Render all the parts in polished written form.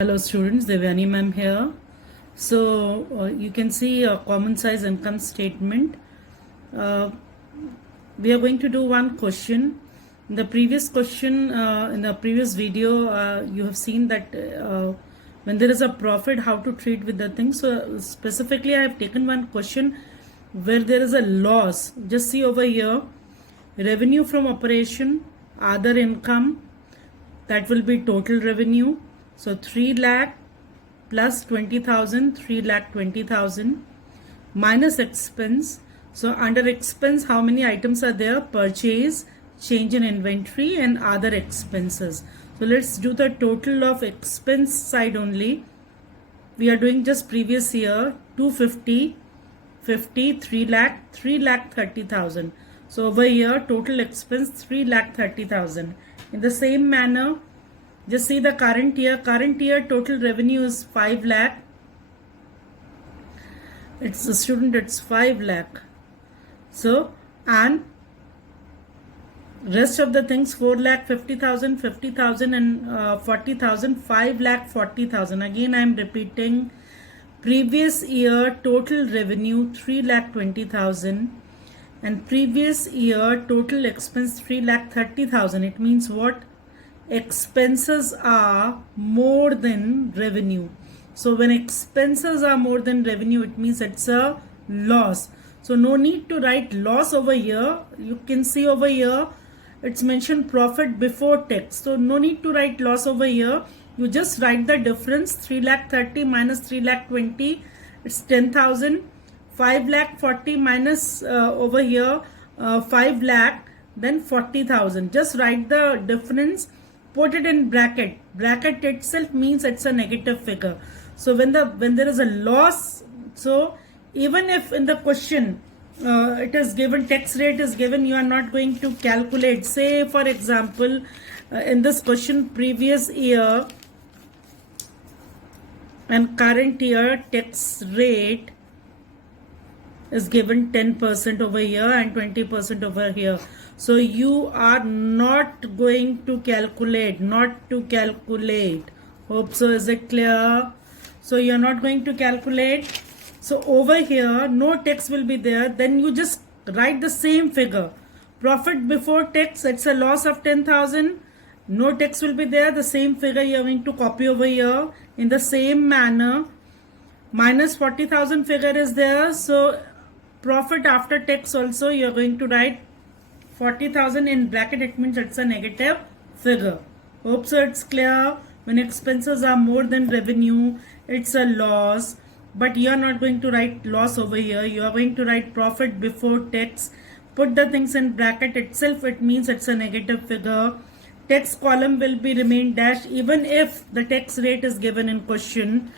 Hello students, Devyani ma'am here. So you can see a common size income statement. Uh, we are going to do one question. In the previous question, in the previous video, you have seen that when there is a profit, how to treat with the thing. So specifically, I have taken one question where there is a loss. Just see over here, revenue from operation, other income, that will be total revenue. So 3 lakh plus 20,000, 3 lakh 20,000 minus expense. So under expense, how many items are there? Purchase, change in inventory and other expenses. So let's do the total of expense side only. We are doing just previous year 250, 50, 3 lakh, 3 lakh 30,000. So over here total expense 3 lakh 30,000. In the same manner, just see the current year. Current year total revenue is 5 lakh. It's a student, it's 5 lakh. So, and rest of the things 4 lakh 50,000, 50,000 and 40,000, 5 lakh 40,000. Again, I am repeating, previous year total revenue 3 lakh 20,000 and previous year total expense 3 lakh 30,000. It means what? Expenses are more than revenue. So when expenses are more than revenue, it means it's a loss. So no need to write loss over here. You can see over here it's mentioned profit before tax. So no need to write loss over here. You just write the difference. 3 lakh 30 minus 3 lakh 20, it's 10,000. 5 lakh 40 minus over here 5 lakh, then 40,000. Just write the difference. Put it in bracket. Bracket itself means it's a negative figure. So when there is a loss, so even if in the question it is given, tax rate is given, you are not going to calculate. Say for example, in this question, previous year and current year tax rate is given 10% over here and 20% over here. So you are not going to calculate, Hope so. Is it clear? So you are not going to calculate. So over here, no tax will be there. Then you just write the same figure. Profit before tax, it's a loss of 10,000. No tax will be there. The same figure you are going to copy over here. In the same manner, minus 40,000 figure is there. So profit after tax also you are going to write 40,000 in bracket. It means it's a negative figure. Hope so it's clear. When expenses are more than revenue, it's a loss. But you are not going to write loss over here. You are going to write profit before tax. Put the things in bracket itself. It means it's a negative figure. Tax column will be remain dash even if the tax rate is given in question.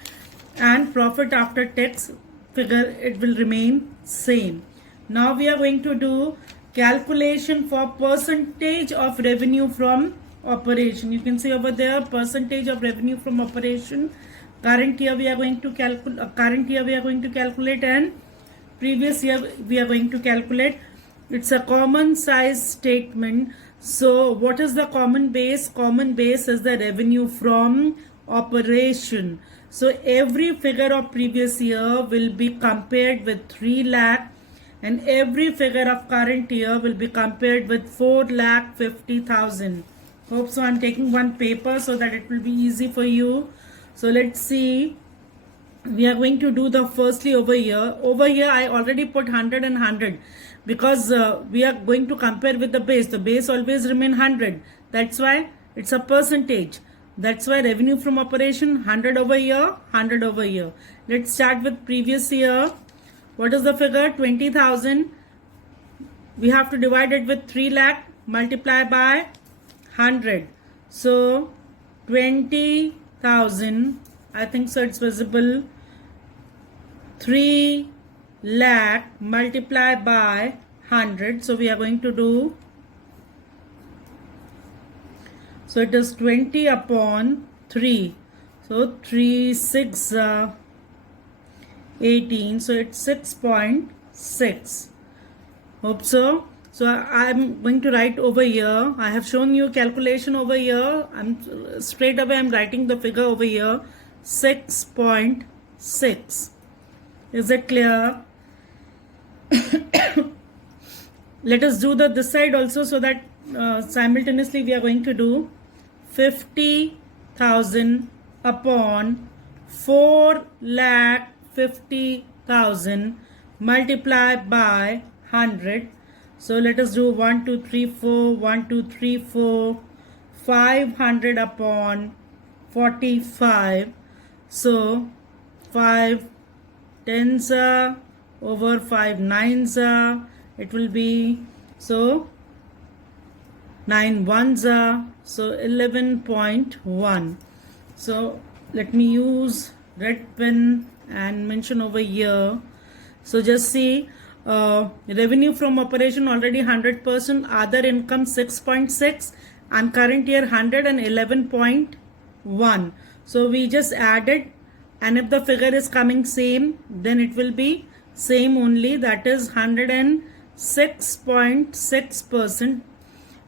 And profit after tax figure, it will remain same. Now we are going to do calculation for percentage of revenue from operation. You can see over there percentage of revenue from operation. Current year we are going to calculate, and previous year we are going to calculate. It's a common size statement. So what is the common base? Common base is the revenue from operation. So every figure of previous year will be compared with 3 lakh and every figure of current year will be compared with 4 lakh 50,000. Hope so. I'm taking one paper so that it will be easy for you. So let's see. We are going to do the firstly over here. Over here I already put 100 and 100 because we are going to compare with the base. The base always remain 100. That's why it's a percentage. That's why revenue from operation 100 over here, 100 over here. Let's start with previous year. What is the figure? 20,000. We have to divide it with 3 lakh, multiply by 100. So 20,000, I think so it's visible. 3 lakh multiply by 100. So we are going to do, so it is 20 upon 3. So 3, 6, 18. So it's 6.6. Hope so. So I'm going to write over here. I have shown you calculation over here. I'm straight away I'm writing the figure over here. 6.6. Is it clear? Let us do this side also, so that simultaneously we are going to do 50,000 upon 4,50,000 multiplied by 100. So let us do 1, 2, 3, 4, 1, 2, 3, 4, 500 upon 45. So 5 tens are over 5 nines are, it will be, so 9 ones are, so 11.1. So let me use red pen and mention over here. So just see, revenue from operation already 100%, other income 6.6, and current year 111.1. So we just added, and if the figure is coming same, then it will be same only, that is 106.6%,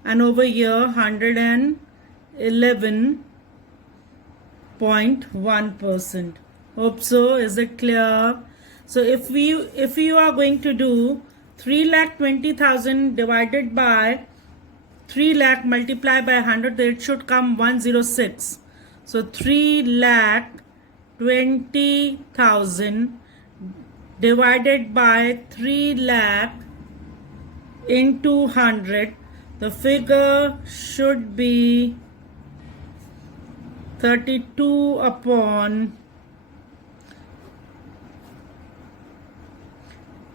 and over here 111.1%. Hope so. Is it clear? So if you are going to do 3,20,000 divided by 3 lakh multiplied by 100, it should come 106. So 3,20,000 divided by 3 lakh into 100, the figure should be 32 upon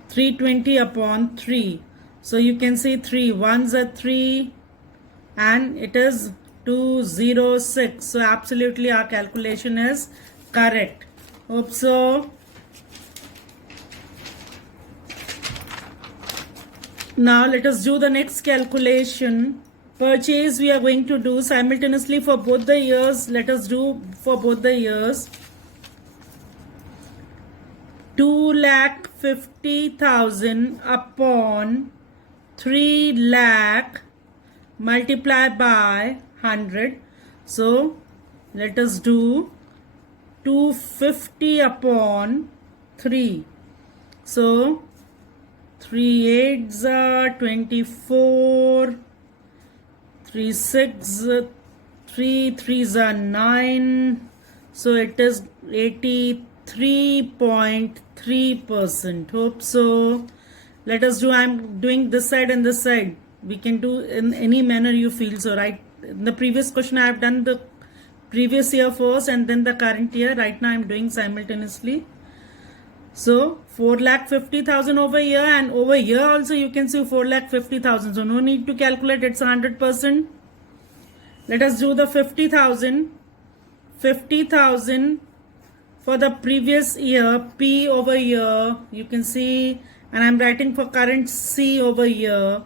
320 upon 3. So you can see 3 ones are 3, and it is 206. So absolutely our calculation is correct. Hope so. Now let us do the next calculation. Purchase we are going to do simultaneously for both the years. Let us do for both the years. 2,50,000 upon 3 lakh multiplied by 100. So let us do 250 upon 3. So 3 8s are 24, 3 6, 3 3s are 9. So it is 83.3%. Hope so. Let us do, I'm doing this side and this side. We can do in any manner you feel so, right? In the previous question I have done the previous year first and then the current year. Right now I'm doing simultaneously. So 4,50,000 over here, and over here also you can see 4,50,000. So no need to calculate, it's 100%. Let us do the 50,000. 50,000 for the previous year, P over here, you can see, and I'm writing for current C over here.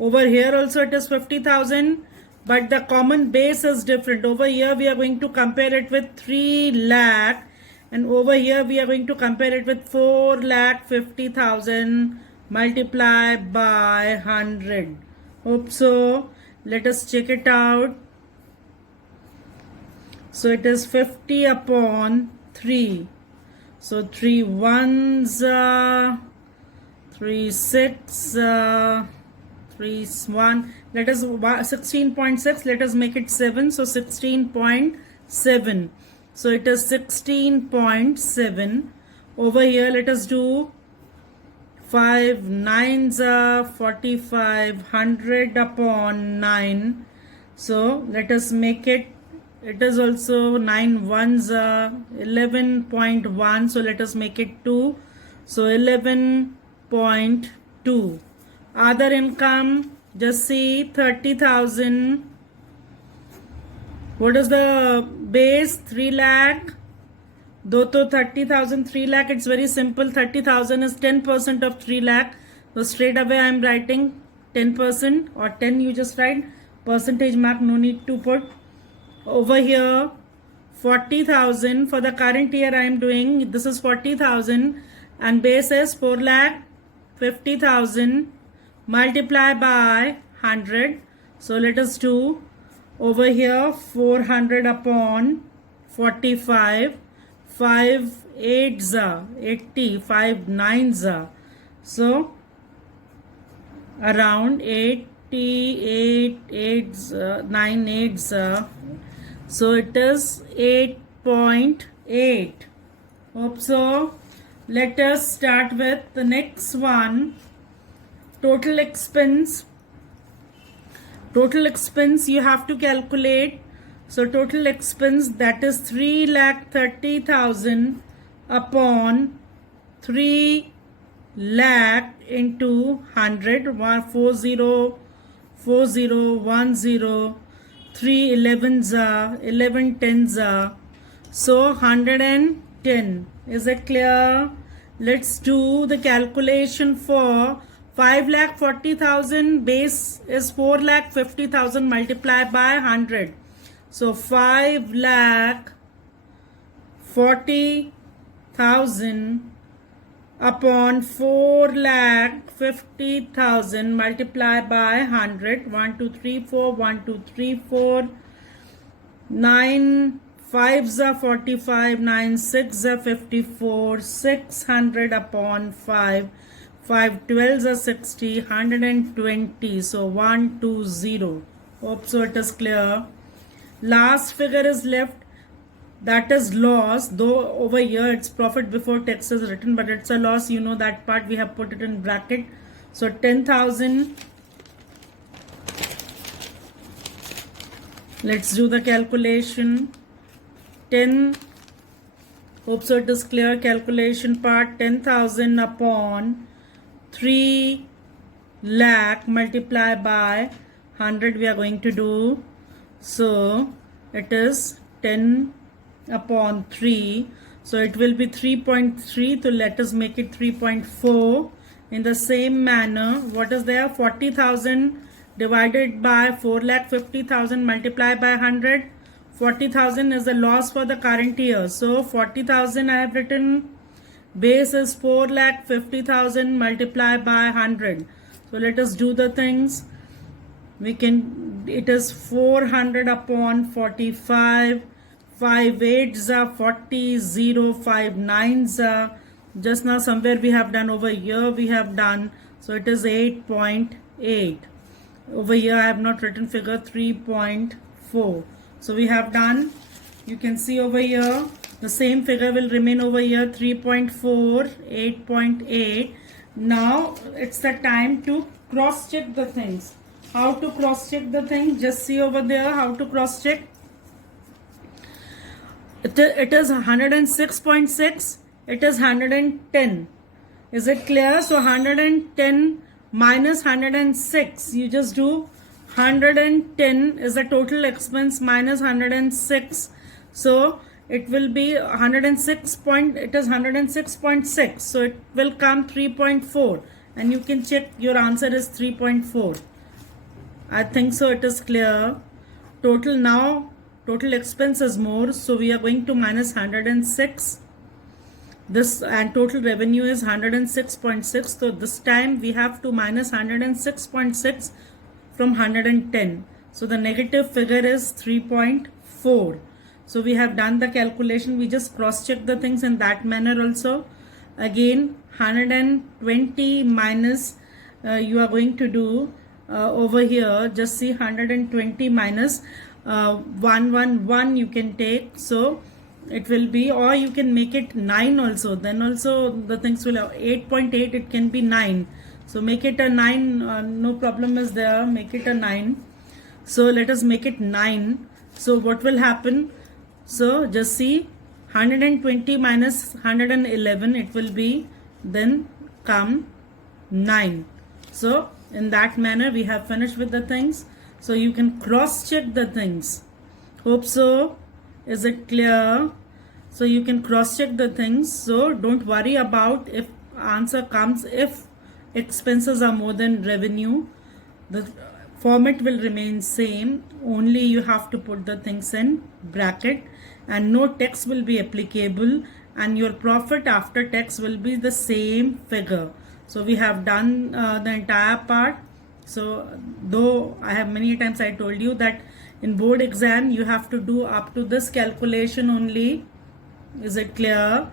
Over here also it is 50,000, but the common base is different. Over here we are going to compare it with 3 lakh, and over here we are going to compare it with 4,50,000 multiplied by 100. Hope so. Let us check it out. So it is 50 upon 3. So 3 ones, 3 6, 3 1. Let us 16.6. Let us make it 7. So 16.7. So it is 16.7. Over here let us do 5 9s, 45, 100 upon 9. So let us make it. It is also 9 ones, 11.1. So let us make it 2. So 11.2. Other income, just see 30,000. What is the base? 3 lakh. Though to 30,000, 3 lakh, it's very simple. 30,000 is 10% of 3 lakh. So straight away I am writing 10%, or 10 you just write. Percentage mark, no need to put. Over here 40,000 for the current year I am doing. This is 40,000 and base is 4,50,000 multiply by 100. So let us do over here 400 upon 45. 5 8s are 80, 5 9s are. So around 88 8s, 9 8s are. So it is 8.8. Hope so. Let us start with the next one. Total expense. Total expense you have to calculate. So total expense, that is 3,30,000 upon 3 lakh into 100. 40 10 3 11s are 11 10s are. So 110. Is it clear? Let's do the calculation for 5,40,000. Base is 4,50,000 multiplied by 100. So 5,40,000 upon 4,50,000 multiplied by 100. 1 2 3 4 1 2 3 4 9 5s are 45, 9 6s are 54, 600 upon 5, 5 12s are 60, 120. So 120. Hope so it is clear. Last figure is left, that is loss. Though over here it's profit before tax is written, but it's a loss. You know that part, we have put it in bracket. So 10,000. Let's do the calculation. 10. Hope so it is clear. Calculation part. 10,000 upon 3 lakh multiply by 100 we are going to do. So it is 10 upon 3. So it will be 3.3. So let us make it 3.4. In the same manner, what is there? 40,000 divided by 4,50,000 multiplied by 100. 40,000 is the loss for the current year. So 40,000 I have written. Base is 4,50,000 multiplied by 100. So let us do the things. We can, it is 400 upon 45. 5 8s are 40, 0 5 9s are. Just now somewhere we have done, over here we have done. So it is 8.8. Over here I have not written figure 3.4. So we have done. You can see over here the same figure will remain over here, 3.4, 8.8. Now it's the time to cross check the things. How to cross check the things? Just see over there how to cross check. It is 106.6. It is 110. Is it clear? So 110 minus 106. You just do 110 is the total expense minus 106. So it will be 106 point, it is 106.6. So it will come 3.4. And you can check your answer is 3.4. I think so it is clear. Total now, total expense is more. So we are going to minus 106. This and total revenue is 106.6. So this time we have to minus 106.6 from 110. So the negative figure is 3.4. So we have done the calculation. We just cross check the things in that manner also. Again 120 minus you are going to do over here. Just see 120 minus 111 you can take. So it will be, or you can make it 9 also. Then also the things will have 8.8. It can be 9. So make it a 9. No problem is there. Make it a 9. So let us make it 9. So what will happen? So just see 120 minus 111. It will be then come 9. So in that manner we have finished with the things. So you can cross check the things. Hope so. Is it clear? So you can cross check the things. So don't worry about if answer comes, if expenses are more than revenue. The format will remain same. Only you have to put the things in bracket and no tax will be applicable, and your profit after tax will be the same figure. So we have done the entire part. So though I have many times I told you that in board exam you have to do up to this calculation only. Is it clear?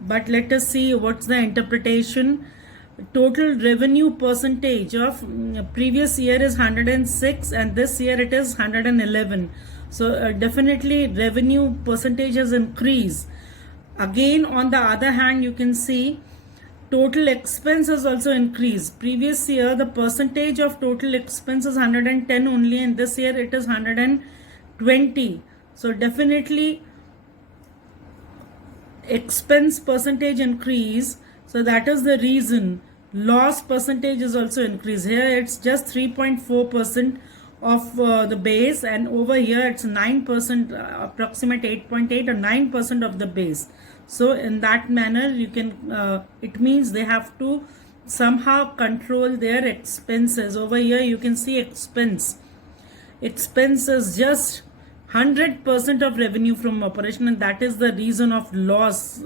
But let us see what's the interpretation. Total revenue percentage of previous year is 106 and this year it is 111. So definitely revenue percentage has increased. Again, on the other hand, you can see total expense has also increased. Previous year the percentage of total expense is 110 only and this year it is 120. So definitely expense percentage increase, so that is the reason loss percentage is also increased. Here it's just 3.4% of the base, and over here it's 9%, approximate 8.8 or 9% of the base. So in that manner you can it means they have to somehow control their expenses. Over here you can see expense is just 100% of revenue from operation, and that is the reason of loss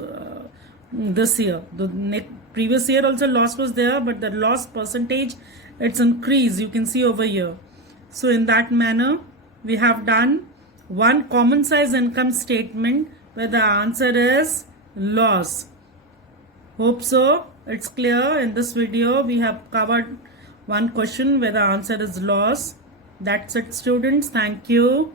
this year. The previous year also loss was there, but the loss percentage it's increased, you can see over here. So in that manner we have done one common size income statement where the answer is loss. Hope so it's clear. In this video we have covered one question where the answer is loss. That's it, students. Thank you.